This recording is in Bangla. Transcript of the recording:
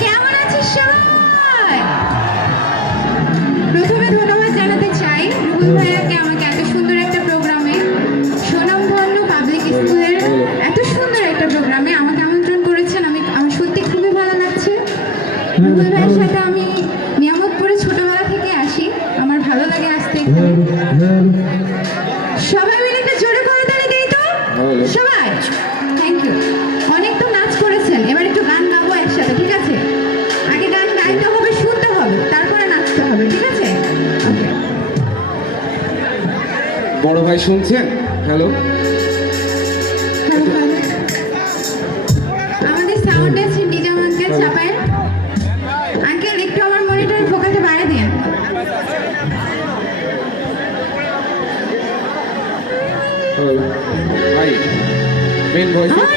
কেমন আছিস সবাই? প্রথমে ধন্যবাদ জানাতে চাই রুহুল ভাইয়াকে আমাকে এত সুন্দর একটা প্রোগ্রামে, স্বনামধন্য পাবলিক স্কুলের এত সুন্দর একটা প্রোগ্রামে আমাকে আমন্ত্রণ করেছেন। আমার সত্যি খুবই ভালো লাগছে। রুহুল ভাইয়ের সাথে আমি নিয়ামতপুরে ছোটবেলা থেকে আসি, আমার ভালো লাগে আসতে। সবাই মিলে একটা জোরে করে তালি দেই তো সবাই। Thank you. অনেক তো নাচ করেছেন, এবার একটু গান গাবো একসাথে, ঠিক আছে? আগে গান গাইতে হবে, শুনতে হবে, তারপরে নাচতে হবে, ঠিক আছে? ওকে। বড় ভাই শুনছেন? হ্যালো, আমাদের সাউন্ড আছে নিজাম আঙ্কেল চাপায়। আঙ্কেল একটু আমার মনিটর ফোকাসে বাইরে দেন। ভাই মেন ভয়েস